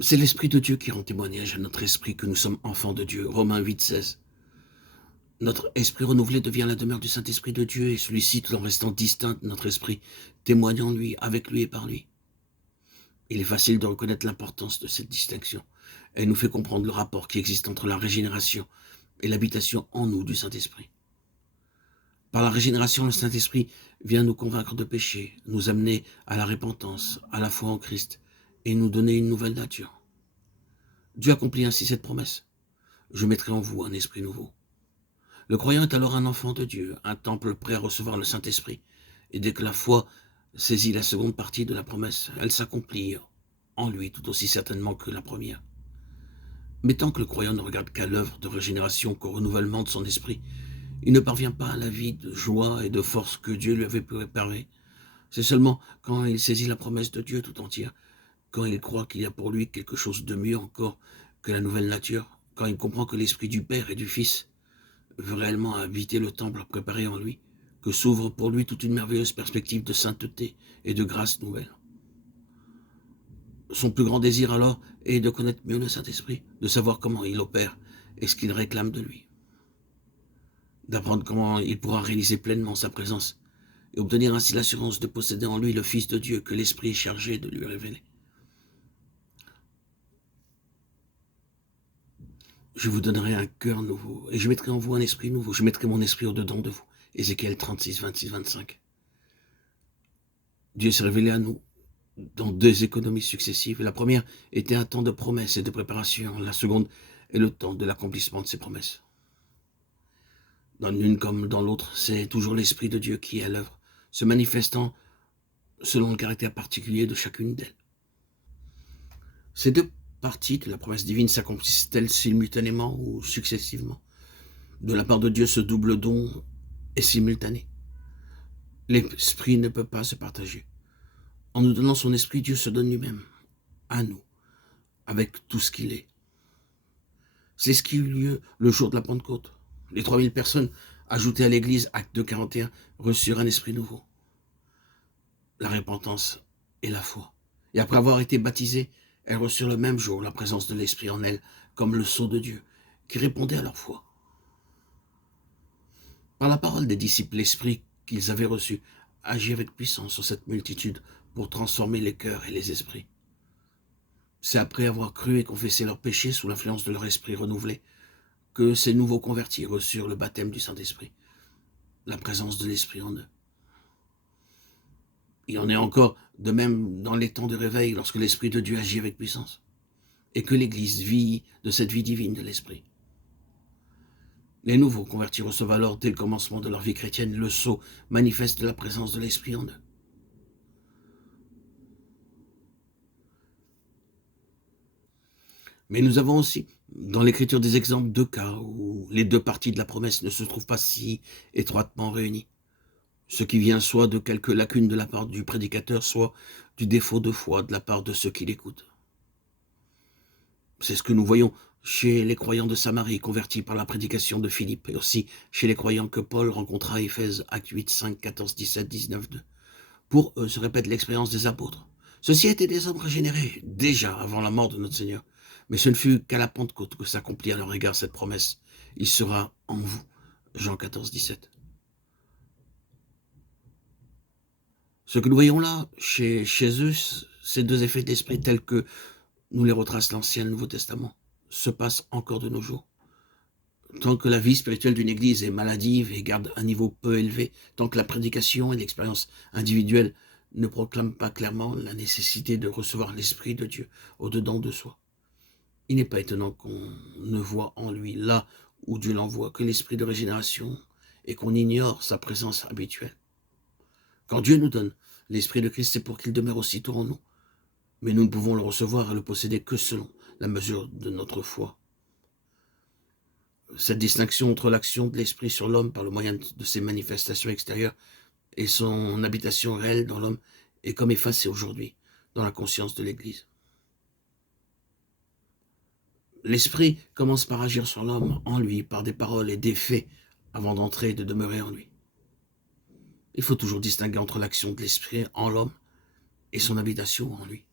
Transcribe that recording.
C'est l'Esprit de Dieu qui rend témoignage à notre esprit que nous sommes enfants de Dieu. Romains 8,16. Notre esprit renouvelé devient la demeure du Saint-Esprit de Dieu et celui-ci, tout en restant distinct de notre esprit, témoigne en lui, avec lui et par lui. Il est facile de reconnaître l'importance de cette distinction. Elle nous fait comprendre le rapport qui existe entre la régénération et l'habitation en nous du Saint-Esprit. Par la régénération, le Saint-Esprit vient nous convaincre de péché, nous amener à la repentance, à la foi en Christ, et nous donner une nouvelle nature. Dieu accomplit ainsi cette promesse. Je mettrai en vous un esprit nouveau. Le croyant est alors un enfant de Dieu, un temple prêt à recevoir le Saint-Esprit. Et dès que la foi saisit la seconde partie de la promesse, elle s'accomplit en lui tout aussi certainement que la première. Mais tant que le croyant ne regarde qu'à l'œuvre de régénération, qu'au renouvellement de son esprit, il ne parvient pas à la vie de joie et de force que Dieu lui avait préparée. C'est seulement quand il saisit la promesse de Dieu tout entière, quand il croit qu'il y a pour lui quelque chose de mieux encore que la nouvelle nature, quand il comprend que l'Esprit du Père et du Fils veut réellement habiter le temple préparé en lui, que s'ouvre pour lui toute une merveilleuse perspective de sainteté et de grâce nouvelle. Son plus grand désir alors est de connaître mieux le Saint-Esprit, de savoir comment il opère et ce qu'il réclame de lui, d'apprendre comment il pourra réaliser pleinement sa présence et obtenir ainsi l'assurance de posséder en lui le Fils de Dieu que l'Esprit est chargé de lui révéler. Je vous donnerai un cœur nouveau et je mettrai en vous un esprit nouveau. Je mettrai mon esprit au-dedans de vous. Ézéchiel 36, 26, 25. Dieu s'est révélé à nous dans deux économies successives. La première était un temps de promesse et de préparation. La seconde est le temps de l'accomplissement de ces promesses. Dans l'une comme dans l'autre, c'est toujours l'Esprit de Dieu qui est à l'œuvre, se manifestant selon le caractère particulier de chacune d'elles. Ces deux parties de la promesse divine s'accomplissent-elles simultanément ou successivement? De la part de Dieu, ce double don est simultané. L'esprit ne peut pas se partager. En nous donnant son esprit, Dieu se donne lui-même à nous, avec tout ce qu'il est. C'est ce qui eut lieu le jour de la Pentecôte. Les 3000 personnes ajoutées à l'église, acte 2, 41, reçurent un esprit nouveau. La repentance et la foi. Et après avoir été baptisées, elles reçurent le même jour la présence de l'esprit en elles, comme le sceau de Dieu, qui répondait à leur foi. Par la parole des disciples, l'esprit qu'ils avaient reçu agit avec puissance sur cette multitude pour transformer les cœurs et les esprits. C'est après avoir cru et confessé leurs péchés sous l'influence de leur esprit renouvelé que ces nouveaux convertis reçurent le baptême du Saint-Esprit, la présence de l'Esprit en eux. Il en est encore de même dans les temps de réveil, lorsque l'Esprit de Dieu agit avec puissance, et que l'Église vit de cette vie divine de l'Esprit. Les nouveaux convertis reçoivent alors, dès le commencement de leur vie chrétienne, le sceau manifeste de la présence de l'Esprit en eux. Mais nous avons aussi, dans l'Écriture, des exemples de cas où les deux parties de la promesse ne se trouvent pas si étroitement réunies. Ce qui vient soit de quelques lacunes de la part du prédicateur, soit du défaut de foi de la part de ceux qui l'écoutent. C'est ce que nous voyons chez les croyants de Samarie convertis par la prédication de Philippe, et aussi chez les croyants que Paul rencontra à Éphèse, actes 8, 5, 14, 17, 19, 2. Pour eux se répète l'expérience des apôtres. Ceux-ci étaient des hommes régénérés, déjà avant la mort de notre Seigneur. Mais ce ne fut qu'à la Pentecôte que s'accomplit à leur égard cette promesse. Il sera en vous. Jean 14, 17. Ce que nous voyons là, chez eux, ces deux effets d'esprit tels que nous les retrace l'Ancien et le Nouveau Testament, se passent encore de nos jours. Tant que la vie spirituelle d'une église est maladive et garde un niveau peu élevé, tant que la prédication et l'expérience individuelle ne proclament pas clairement la nécessité de recevoir l'Esprit de Dieu au-dedans de soi, il n'est pas étonnant qu'on ne voit en lui, là où Dieu l'envoie, que l'esprit de régénération et qu'on ignore sa présence habituelle. Quand Dieu nous donne l'Esprit de Christ, c'est pour qu'il demeure aussitôt en nous. Mais nous ne pouvons le recevoir et le posséder que selon la mesure de notre foi. Cette distinction entre l'action de l'Esprit sur l'homme par le moyen de ses manifestations extérieures et son habitation réelle dans l'homme est comme effacée aujourd'hui dans la conscience de l'Église. L'Esprit commence par agir sur l'homme, en lui, par des paroles et des faits, avant d'entrer et de demeurer en lui. Il faut toujours distinguer entre l'action de l'Esprit en l'homme et son habitation en lui.